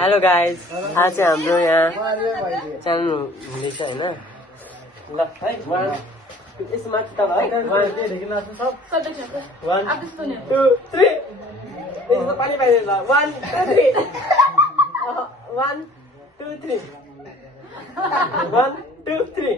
Hello guys, आज चाहिँ हाम्रो यहाँ च्यानल हुँदैछ होइन। ल है यसो माथि त 1 2 3 यसो पानी पाइदैन ल 1 2 3 1 2 3 1 2 3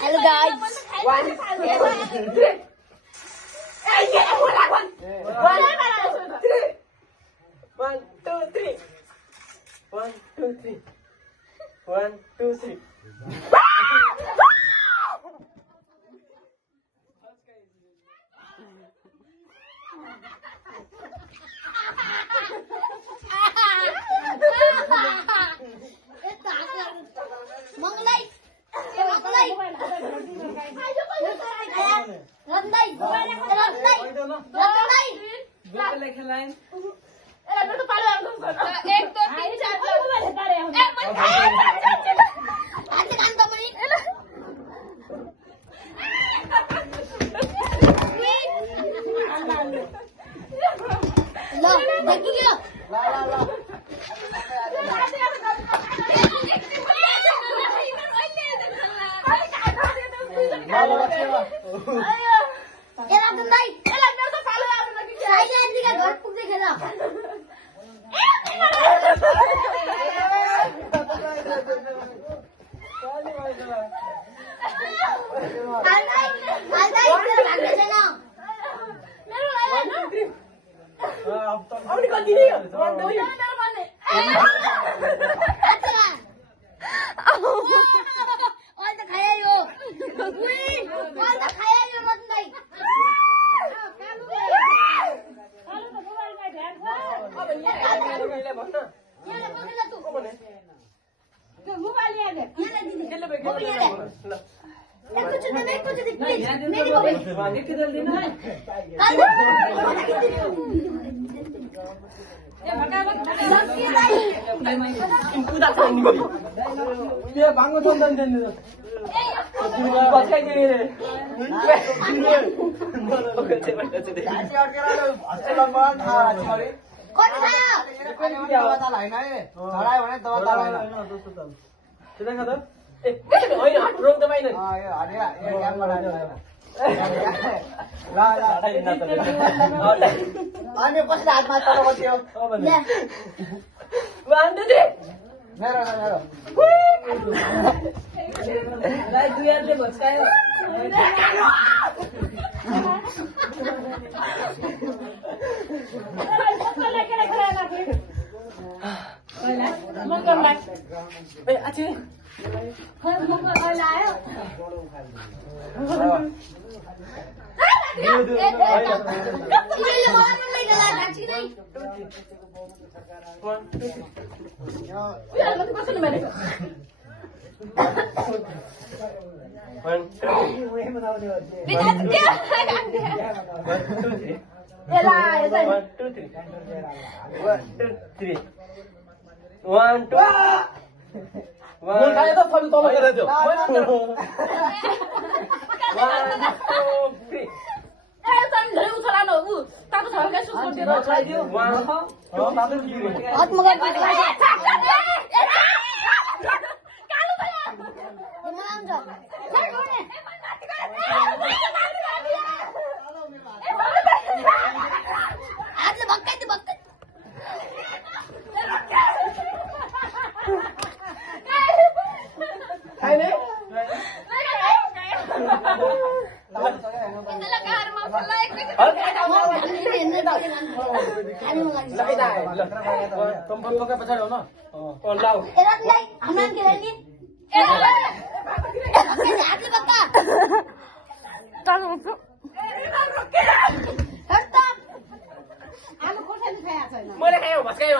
Hello guys. 1 2 3 1 2 3 एला यसै 1 2 3 1 2 3 1 2 मैले खाए त फल तल गरेर दियो 1 2 3 ए तन धेरै उछला न उ ताको थरकै सुस गर्दियो खाइदियो 1 दादु हात मगर कालु भया मलाई आउँछ सर गर्ने आज भक्कै त भक्कै खाइने पछाडि हो न मैले खायो भस्कायो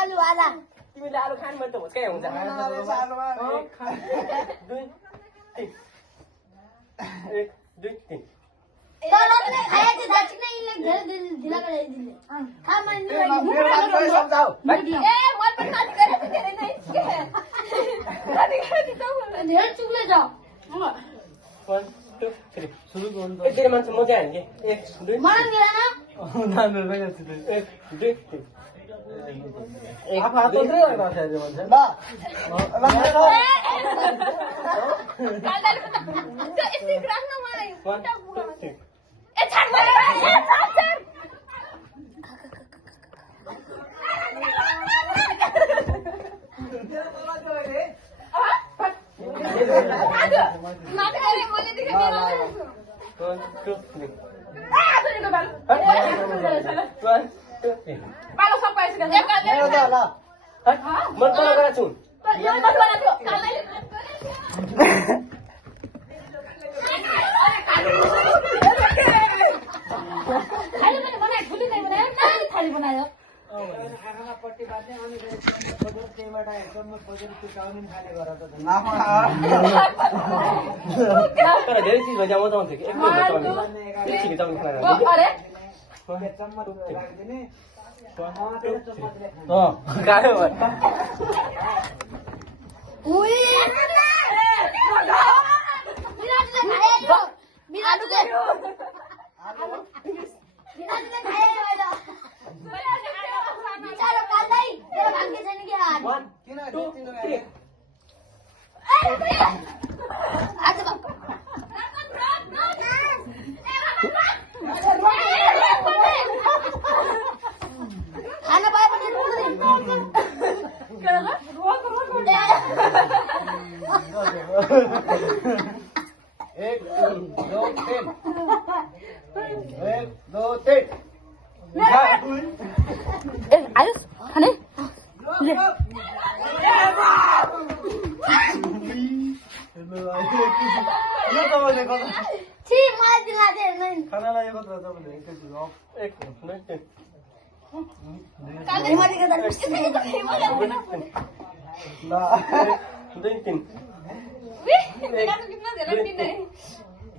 आलु आला तिमीले आलु खानु भने त भस्कायो हुन्छ 1 2 3 तलले खाए चाहिँ दक्षिण इले धेरै ढिला गराइदिले खा मैले ए मन पनि काटी गरे धेरै नै काटी काटी त धेरै चुक्ले जाऊ 1 2 3 सुरु गर्नु त धेरै मान्छे म चाहिँ हान्के 1 2 मन गिरा न नाम रहेछ 1 2 3 आफू हात मात्रै राखेको मान्छे काल्दाले त यस्तै राख्न मलाई 1 2 3 ए छाड मलाई ए छाड छाड माथि गरे मैले देखे मेरो 1 2 3 आ आजको बाल 1 2 3 बाल सब पाइसक्यो एक काल्दाले म तल गएर छु यो मत बनाथ्यो काल्दाले खाली पनि बनाए फुली नै बनायो नानी खाली बनायो तर धेरै चिज भइजा मजा आउँथ्यो कि एकचोटि चाउमिन खाना अरे गाह्रो भयो उई मिराजले खायो मिराजले खायो होला बिचारो काल्दै तेरो भाग्य छैन के आज 1 2 3 आज खाना पाए पनि एक दो तीन 1 2 3 आयुष खाने यो तपाईँले गर्दा छि मलाई दिला दे नै खानालाई कत्रो तपाईँले एकैछिन एक मिनट काल्दै मरि गर्दा ल 2 3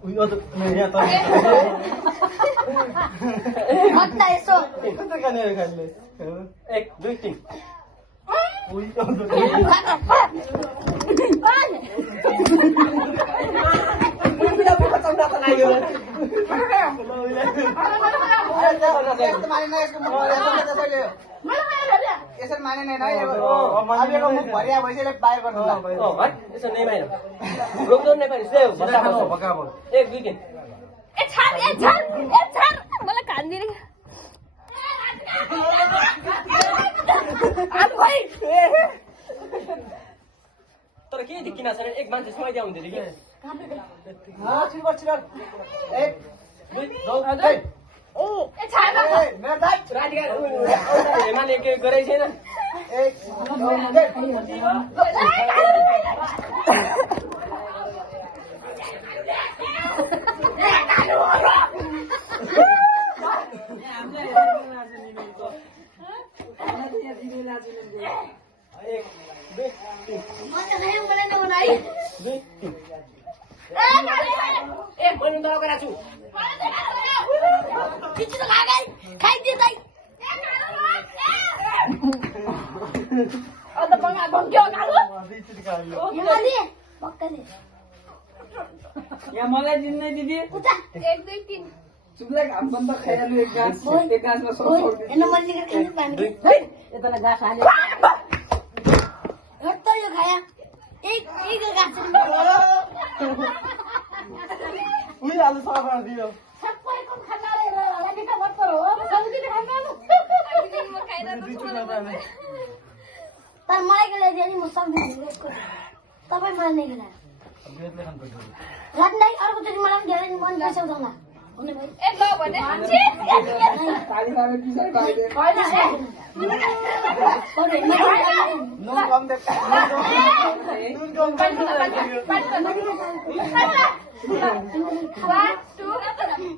उयो त यहाँ त मत यसो कता कहाँनिर खाइले 1 2 3 उयो यसरी माने नै अबको मुख भरिया भइसले बाहिर गर्नु ल है यसो नै माइन रोक्दो नै पाइस ले भकाबो 1 2 3 ए छाड मलाई खान्दिन आज भाइ तर के देखिन छैन एक मान्छे सुहाइदिया हुँदै थियो कि छिर 1 2 3 ए छाड मेरो दाइ राधिका हेमाले के गरे छैन 1 2 मैले तल गएर छु खिच्नु खाए खाइदिए दाइ अन्त बङ्गा बङ्क्यो कालो यहाँले पक्काले यहाँ मलाई दिन्नै दिदी उता 1 2 3 चुप्ला घाम बन्द खाइहाल्नु एक गाँस एक गाँसमा एन मैले खानु पानी यतालाई गाँस हाल्यो हट्ट यो खाया एक गाछ उही आलु सफा दियो सबैको खाना रे लागि त मत्तर हो सबैले खाना म खाइरहेको छु तर मलाई के ल्याइदियो नि म सक्दिनँ तपाईँ मलाई नै खेला रात नै अर्कोचोटि मलाई पनि धेरै मन पैसा उठाउला हुने भाइ ए ल भने काली बाबे पिसाइ बाइदे नुन कम दे नुन कम पानी 1 2